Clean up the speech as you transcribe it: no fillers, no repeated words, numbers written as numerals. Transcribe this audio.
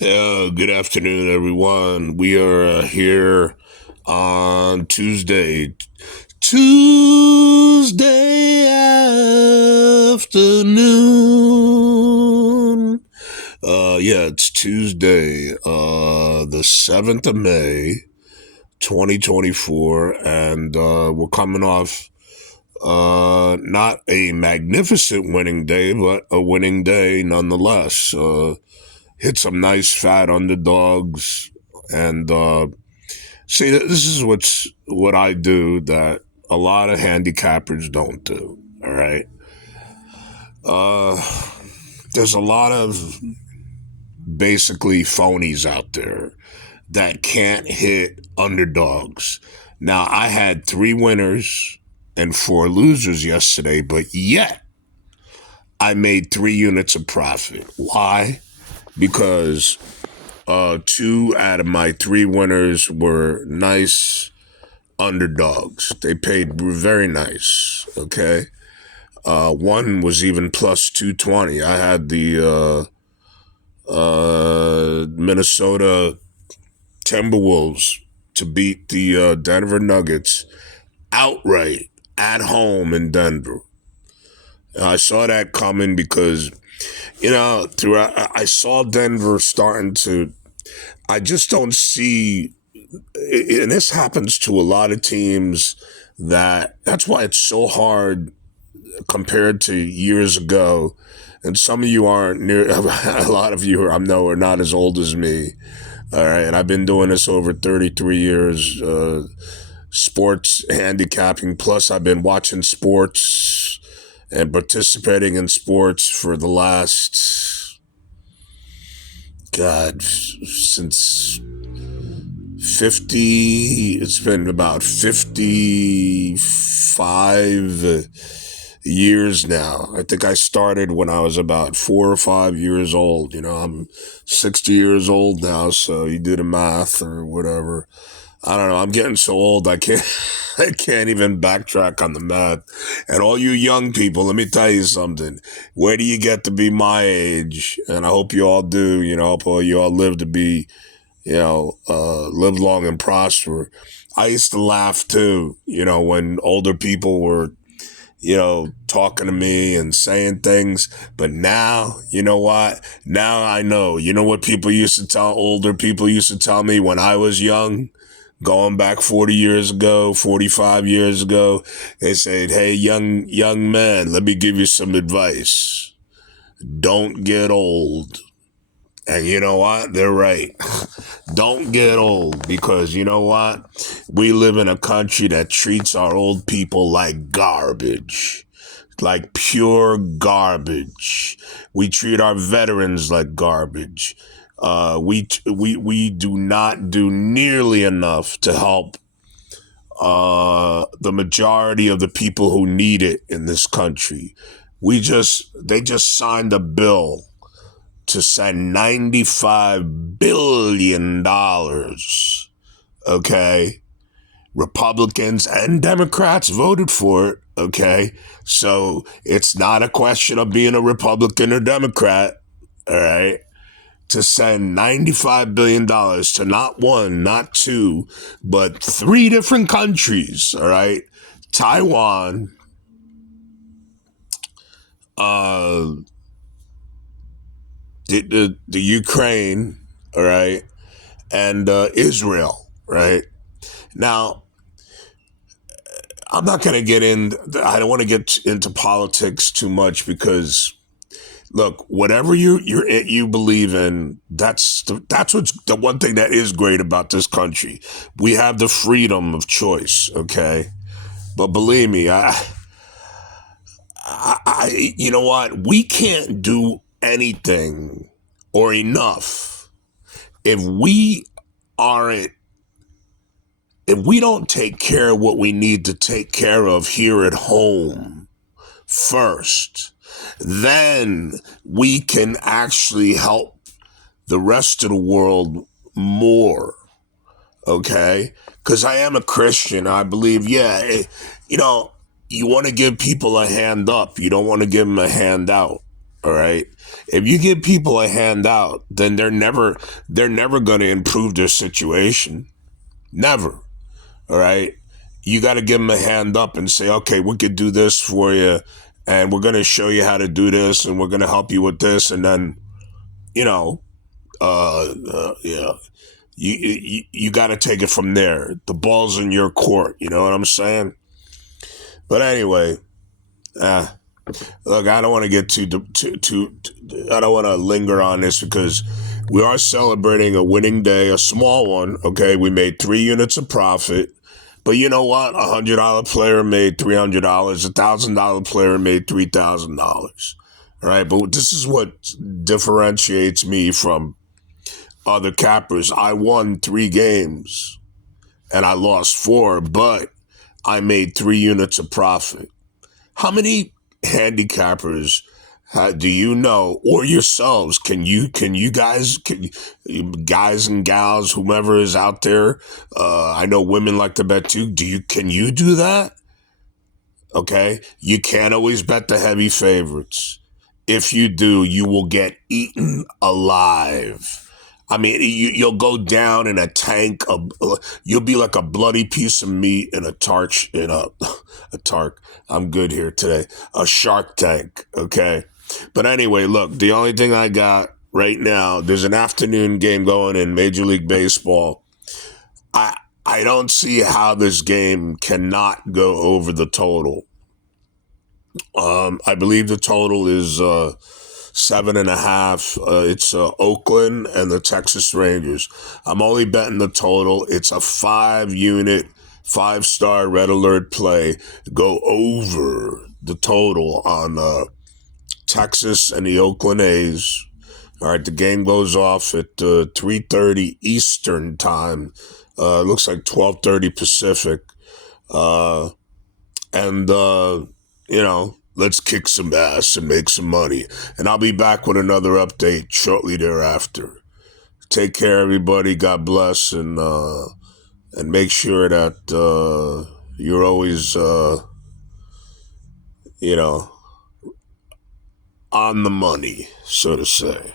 Good afternoon, everyone. We are here on Tuesday afternoon. Yeah, it's Tuesday, the 7th of May, 2024, and we're coming off not a magnificent winning day, but a winning day nonetheless. Hit some nice fat underdogs, and see, this is what I do that a lot of handicappers don't do. All right, uh, there's a lot of basically phonies out there that can't hit underdogs. Now, I had three winners and four losers yesterday, but yet I made 3 units of profit. Why? Because two out of my three winners were nice underdogs. They paid very nice. Okay. One was even plus 220. I had the Minnesota Timberwolves to beat the Denver Nuggets outright at home in Denver. I saw that coming because, throughout, I saw Denver starting to. I just don't see, and this happens to a lot of teams. That's why it's so hard compared to years ago. And some of you aren't near. A lot of you, I know, are not as old as me. All right, and I've been doing this over 33 years. Sports handicapping. Plus, I've been watching sports and participating in sports for the last, God, since 50, it's been about 55 years now. I think I started when I was about 4 or 5 years old. I'm 60 years old now, so you do the math or whatever. I don't know. I'm getting so old I can't I can't even backtrack on the math. And all you young people, let me tell you something. Where do you get to be my age? And I hope you all do. I hope all you all live to be, live long and prosper. I used to laugh too, when older people were, talking to me and saying things. But now, you know what? Now I know. You know what older people used to tell me when I was young? Going back 40 years ago, 45 years ago, they said, "Hey, young man, let me give you some advice. Don't get old." And you know what? They're right. Don't get old because you know what? We live in a country that treats our old people like garbage, like pure garbage. We treat our veterans like garbage. We do not do nearly enough to help the majority of the people who need it in this country. They just signed a bill to send $95 billion. Okay. Republicans and Democrats voted for it. Okay. So it's not a question of being a Republican or Democrat. All right. To send $95 billion to not one, not two, but three different countries. All right. Taiwan, uh, the Ukraine. All right. And Israel. Right. Now, I'm not going to get in. I don't want to get into politics too much because, look, whatever you believe in, that's what's the one thing that is great about this country. We have the freedom of choice. Okay, but believe me, you know what? We can't do anything or enough if aren't if we don't take care of what we need to take care of here at home first, then we can actually help the rest of the world more. Okay? Because I am a Christian. I believe, you want to give people a hand up. You don't want to give them a hand out. All right. If you give people a handout, then they're never going to improve their situation. Never. All right. You got to give them a hand up and say, okay, we could do this for you, and we're going to show you how to do this, and we're going to help you with this, and then you know, yeah, you got to take it from there. The ball's in your court. You know what I'm saying? But anyway, uh, look, I don't want to get I don't want to linger on this because we are celebrating a winning day, a small one. Okay, we made 3 units of profit. But you know what? $100 player made $300. $1,000 player made $3,000. All right, but this is what differentiates me from other cappers. I won 3 games and I lost 4, but I made 3 units of profit. How many handicappers do you know, or yourselves? Guys and gals, whomever is out there? I know women like to bet too. Can you do that? Okay, you can't always bet the heavy favorites. If you do, you will get eaten alive. I mean, you'll go down in a tank. You'll be like a bloody piece of meat in a tark. In a tark. I'm good here today. A shark tank. Okay. But anyway, look. The only thing I got right now, there's an afternoon game going in Major League Baseball. I I don't see how this game cannot go over the total. I believe the total is 7.5. It's Oakland and the Texas Rangers. I'm only betting the total. It's a 5 unit, 5-star red alert play. Go over the total on Texas and the Oakland A's. All right, the game goes off at 3:30 Eastern time. Looks like 12:30 Pacific. Uh, and let's kick some ass and make some money. And I'll be back with another update shortly thereafter. Take care, everybody. God bless, and make sure that you're always you know on the money, so to say.